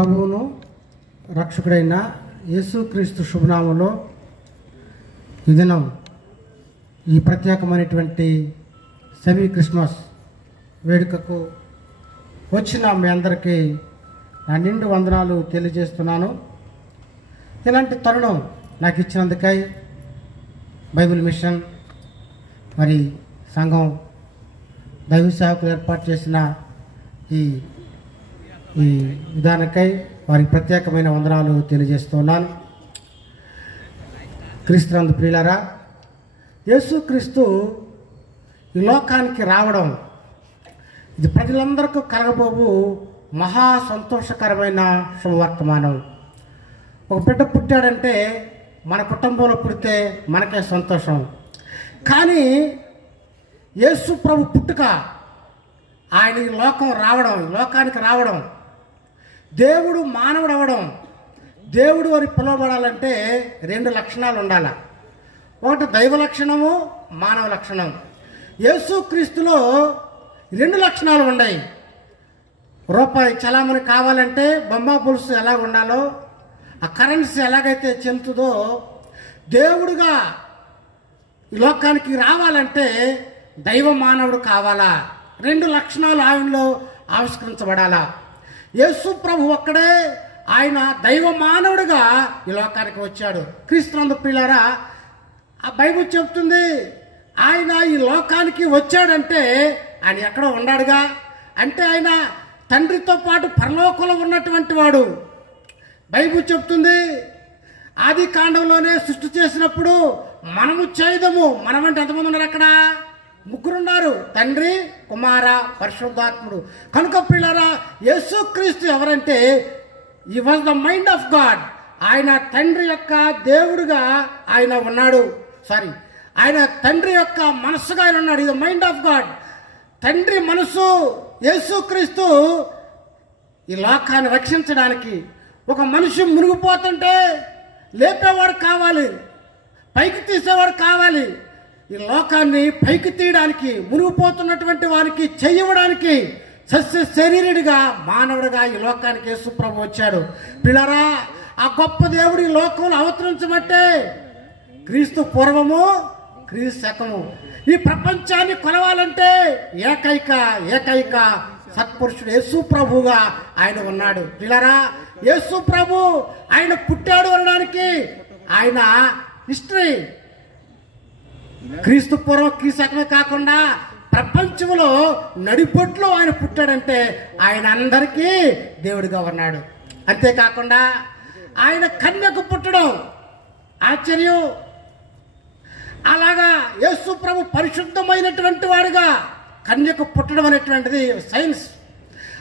ప్రభువును రక్షకుడైన యేసుక్రీస్తు శుభనామంలో ఈ దినం ఈ ప్రత్యేకమైనటువంటి సెమీ క్రిస్మస్ వేడుకకు వచ్చిన మీ అందరికీ నా నిండు వందనాలు తెలియజేస్తున్నాను. ఇలాంటి తరుణం నాకు ఇచ్చినందుకై బైబిల్ మిషన్ మరి సంఘం దైవ సేవకులు ఏర్పాటు చేసిన ఈ విధానకై వారికి ప్రత్యేకమైన వందనాలు తెలియజేస్తున్నాను. క్రీస్తునందు ప్రియులారా, యేసుక్రీస్తు ఈ లోకానికి రావడం ఇది ప్రజలందరికీ కలగబోవు మహా సంతోషకరమైన శుభవర్తమానం. ఒక బిడ్డ పుట్టాడంటే మన కుటుంబంలో పుడితే మనకే సంతోషం. కానీ యేసు ప్రభు పుట్టుక, ఆయన ఈ లోకానికి రావడం, దేవుడు మానవుడు అవ్వడం, దేవుడు అని పిలువబడాలంటే రెండు లక్షణాలు ఉండాలి. ఒకటి దైవ లక్షణము, మానవ లక్షణం. యేసుక్రీస్తులో రెండు లక్షణాలు ఉన్నాయి. రూపాయి చలామణి కావాలంటే బొమ్మ పులుసు ఎలాగ ఉండాలో, ఆ కరెన్సీ ఎలాగైతే చెల్లుతుందో, దేవుడుగా ఈ లోకానికి రావాలంటే దైవ మానవుడు కావాలా. రెండు లక్షణాలు ఆయనలో ఆవిష్కరించబడాలా. యేసు ప్రభు ఒక్కడే ఆయన దైవ మానవుడిగా ఈ లోకానికి వచ్చాడు. క్రీస్తునందు ప్రియులారా, ఆ బైబిల్ చెప్తుంది ఆయన ఈ లోకానికి వచ్చాడంటే ఆయన ఎక్కడో ఉన్నాడుగా, అంటే ఆయన తండ్రితో పాటు పరలోకంలో ఉన్నటువంటి వాడు. బైబిల్ చెప్తుంది ఆది కాండంలోనే సృష్టి చేసినప్పుడు మనము చేయుదము. మనమంటే ఎంతమంది ఉన్నారు అక్కడ? ముగ్గురున్నారు, తండ్రి, కుమార, పరిశుద్ధాత్ముడు. కనుక పిల్లరా, యేసుక్రీస్తు ఎవరంటే ఈ was the mind of God. ఆయన తండ్రి యొక్క దేవుడుగా ఆయన ఉన్నాడు. ఆయన తండ్రి యొక్క మనస్సుగా ఆయన ఉన్నాడు. ఇది మైండ్ ఆఫ్ గాడ్, తండ్రి మనసు. యేసుక్రీస్తు ఈ లోకాన్ని రక్షించడానికి, ఒక మనిషి మునిగిపోతుంటే లేపేవాడు కావాలి, పైకి తీసేవాడు కావాలి. ఈ లోకాన్ని పైకి తీయడానికి, మునిగిపోతున్నటువంటి వారికి చెయ్యడానికి సస్య శరీరుడిగా, మానవుడిగా ఈ లోకానికి యేసు ప్రభు వచ్చాడు. పిల్లరా, ఆ గొప్ప దేవుడు ఈ లోకంలో అవతరించబట్టే క్రీస్తు పూర్వము, క్రీస్తు శకము ఈ ప్రపంచాన్ని కొలవాలంటే ఏకైక సత్పురుషుడు యేసు ప్రభుగా ఆయన ఉన్నాడు. పిల్లరా, యేసు ప్రభు ఆయన పుట్టాడు అనడానికి ఆయన హిస్టరీ క్రీస్తు పూర్వం, క్రీస్తు శకమే కాకుండా ప్రపంచంలో నడిపొట్లో ఆయన పుట్టాడంటే ఆయన అందరికీ దేవుడిగా ఉన్నాడు. అంతేకాకుండా ఆయన కన్యకు పుట్టడం ఆశ్చర్యం. అలాగా యేసు ప్రభు పరిశుద్ధమైనటువంటి వాడుగా కన్యకు పుట్టడం అనేటువంటిది సైన్స్.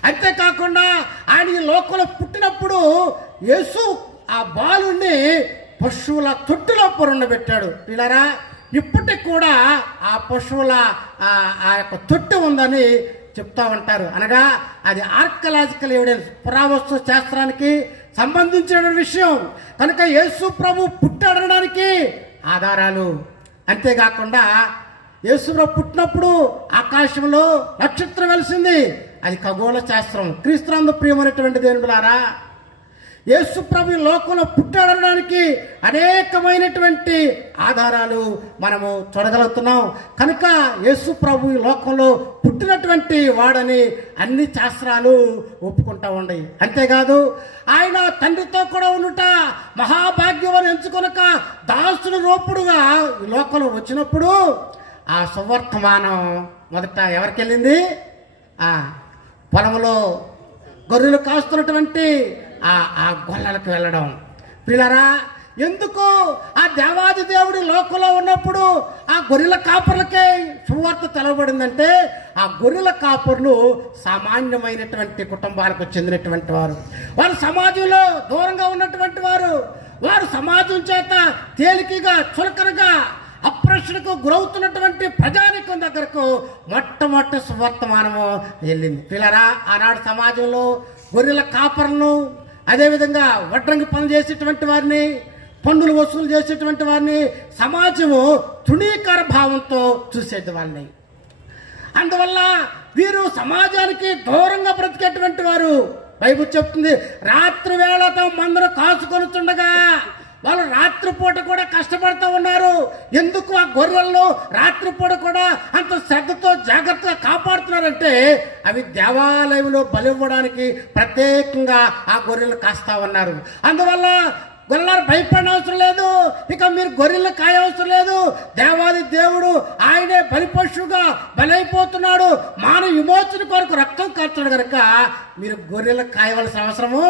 అంతేకాకుండా ఆయన ఈ లోకంలో పుట్టినప్పుడు యేసు ఆ బాలుని పశువుల తొట్టులో పొరుండబెట్టాడు. పిల్లరా, ఇప్పటికి కూడా ఆ పశువుల ఆ యొక్క తొట్టు ఉందని చెప్తా ఉంటారు. అనగా అది ఆర్కలాజికల్ ఎవిడెన్స్, పురావస్తు శాస్త్రానికి సంబంధించిన విషయం. కనుక యేసు ప్రభు పుట్టాడనడానికి ఆధారాలు. అంతేకాకుండా యేసు ప్రభు పుట్టినప్పుడు ఆకాశంలో నక్షత్రం వెలిసింది, అది ఖగోళ శాస్త్రం. క్రీస్తునందు ప్రియమైనటువంటి దేవులారా, యేసు ప్రభు లోకంలో పుట్టాడనడానికి అనేకమైనటువంటి ఆధారాలు మనము చూడగలుగుతున్నాం. కనుక యేసు ప్రభు లోకంలో పుట్టినటువంటి వాడని అన్ని శాస్త్రాలు ఒప్పుకుంటా ఉన్నాయి. అంతేకాదు ఆయన తండ్రితో కూడా ఉండుట మహాభాగ్యం అని ఎంచుకొనక దాసుడు రూపుడుగా ఈ లోకంలో వచ్చినప్పుడు ఆ సువర్తమానం మొదట ఎవరికి వెళ్ళింది? పొలంలో గొర్రెలు కాస్తున్నటువంటి ఆ గొల్లలకు వెళ్ళడం. పిల్లరా, ఎందుకు ఆ దేవాది దేవుడి లోకంలో ఉన్నప్పుడు ఆ గొర్రెల కాపర్లకే సువార్త తెలవబడిందంటే, ఆ గొర్రెల కాపర్లు సామాన్యమైనటువంటి కుటుంబాలకు చెందినటువంటి వారు, వారు సమాజంలో దూరంగా ఉన్నటువంటి వారు, వారు సమాజం చేత తేలికగా, చులకనగా, అప్రశ్నకు గురవుతున్నటువంటి ప్రజానికం దగ్గరకు మొట్టమొదటి సువర్తమానము వెళ్ళింది. పిల్లరా, ఆనాడు సమాజంలో గొర్రెల కాపర్లను, అదేవిధంగా వడ్రంగి పనులు చేసేటువంటి వారిని, పన్నులు వసూలు చేసేటువంటి వారిని సమాజము తృణీకార భావంతో చూసేటి వాళ్ళని. అందువల్ల వీరు సమాజానికి దూరంగా బ్రతికేటువంటి వారు. బైబిల్ చెప్తుంది, రాత్రి వేళ తమ మందను కాచుకొనుచుండగా. వాళ్ళు రాత్రిపూట కూడా కష్టపడుతూ ఉన్నారు. ఎందుకు ఆ గొర్రెలను రాత్రిపూట కూడా అంత శ్రద్ధతో జాగ్రత్తగా కాపాడుతున్నారంటే అవి దేవాలయంలో బలి ఇవ్వడానికి ప్రత్యేకంగా ఆ గొర్రెలు కాస్తా ఉన్నారు. అందువల్ల గొర్రెలు భయపడిన అవసరం లేదు, ఇక మీరు గొర్రెలు కాయ అవసరం లేదు. దేవాది దేవుడు ఆయనే బలిపశువుగా బలైపోతున్నాడు. మానవ విమోచన కొరకు రక్తం కార్చాడు కనుక మీరు గొర్రెలు కాయవలసిన అవసరము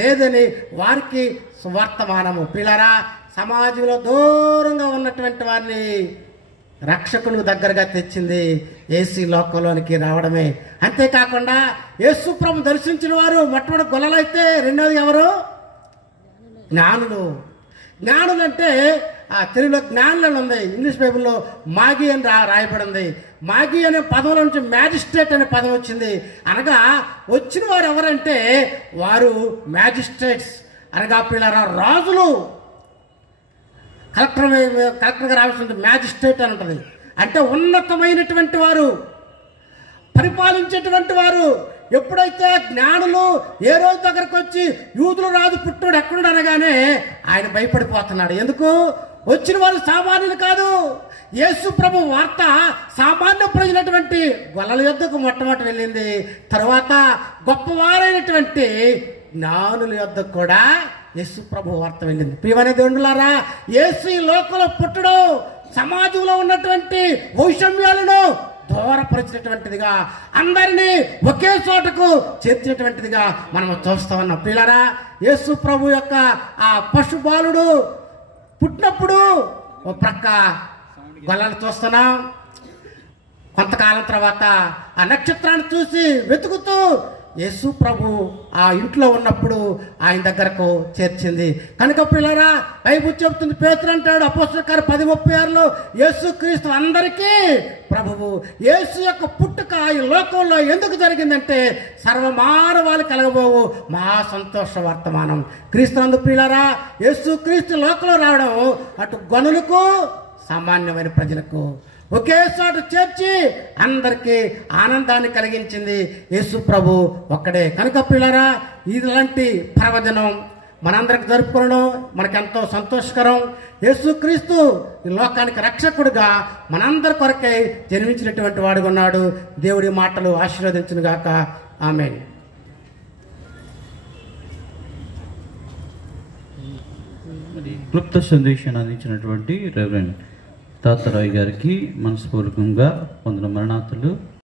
లేదని వారికి సువర్తమానము. పిల్లరా, సమాజంలో దూరంగా ఉన్నటువంటి వారిని రక్షకులు దగ్గరగా తెచ్చింది యేసు లోకంలోనికి రావడమే. అంతేకాకుండా యేసు ప్రభు దర్శించిన వారు మొట్టమొదటి గొల్లలు అయితే, రెండవది ఎవరు? జ్ఞానులు. జ్ఞానులు అంటే తెలుగులో జ్ఞానులను ఉంది, ఇంగ్లీష్ బైబిల్లో మాగి అని రాయబడింది. మాగి అనే పదంలో నుంచి మ్యాజిస్ట్రేట్ అనే పదం వచ్చింది. అనగా వచ్చిన వారు ఎవరంటే వారు మ్యాజిస్ట్రేట్స్, అనగా పిల్లరా రాజులు. కలెక్టర్గా రావాల్సింది మ్యాజిస్ట్రేట్ అని ఉంటుంది. అంటే ఉన్నతమైనటువంటి వారు, పరిపాలించేటువంటి వారు. ఎప్పుడైతే జ్ఞానులు ఏ రోజు దగ్గరకు వచ్చి యూదుల రాజు పుట్టుడు ఎక్కడుండు అనగానే ఆయన భయపడిపోతున్నాడు. ఎందుకు? వచ్చిన వాళ్ళు సామాన్యులు కాదు. యేసు ప్రభు వార్త సామాన్య ప్రజలైనటువంటి గొల్లల యొద్దకు మొట్టమొదటి వెళ్ళింది. తర్వాత గొప్పవారైనటువంటి జ్ఞానుల యొద్దకు కూడా యేసు ప్రభు వార్త వెళ్ళింది. ప్రియమైన దేవుళ్ళారా, యేసు ఈ లోకంలో పుట్టడు సమాజంలో ఉన్నటువంటి వైషమ్యాలను దూరపరిచినటువంటిదిగా, అందరినీ ఒకే చోటకు చేర్చినటువంటిదిగా మనం చూస్తా ఉన్నాం. పిల్లరా, యేసు ప్రభు యొక్క ఆ పశుబాలుడు పుట్టినప్పుడు ఒక ప్రక్క గొల్లలు చూస్తున్నాం. కొంతకాలం తర్వాత ఆ నక్షత్రాన్ని చూసి వెతుకుతూ యేసు ప్రభు ఆ ఇంట్లో ఉన్నప్పుడు ఆయన దగ్గరకు చేర్చింది. కనుక పిల్లరా, బైబిల్ చెబుతుంది, పేతురు అంటాడు అపోస్తలుల కార్యం 10:36లో, యేసు క్రీస్తు అందరికీ ప్రభువు. యేసు యొక్క పుట్టుక ఈ లోకంలో ఎందుకు జరిగిందంటే సర్వమానవాళి కలగబోవు మహా సంతోష వర్తమానం. క్రీస్తునందు పిల్లరా, యేసు క్రీస్తు లోకంలో రావడం అటు గనులకు సామాన్యమైన ప్రజలకు ఒకే చోట చేర్చి అందరికీ ఆనందాన్ని కలిగించింది యేసు ప్రభు ఒక్కడే. కనుక పిల్లరా, ఇలాంటి పర్వదినం మనందరికి జరుపుకోవడం మనకెంతో సంతోషకరం. యేసుక్రీస్తు ఈ లోకానికి రక్షకుడుగా మనందరి కొరకై జన్మించినటువంటి వాడుగా ఉన్నాడు. దేవుడి మాటలు ఆశీర్వదించును గాక. ఆమేన్. క్లుప్త సందేశాన్ని అందించినటువంటి రెవరెండ్ తాతారావు గారికి మనస్ఫూర్తిగా వందన మరణాతులు.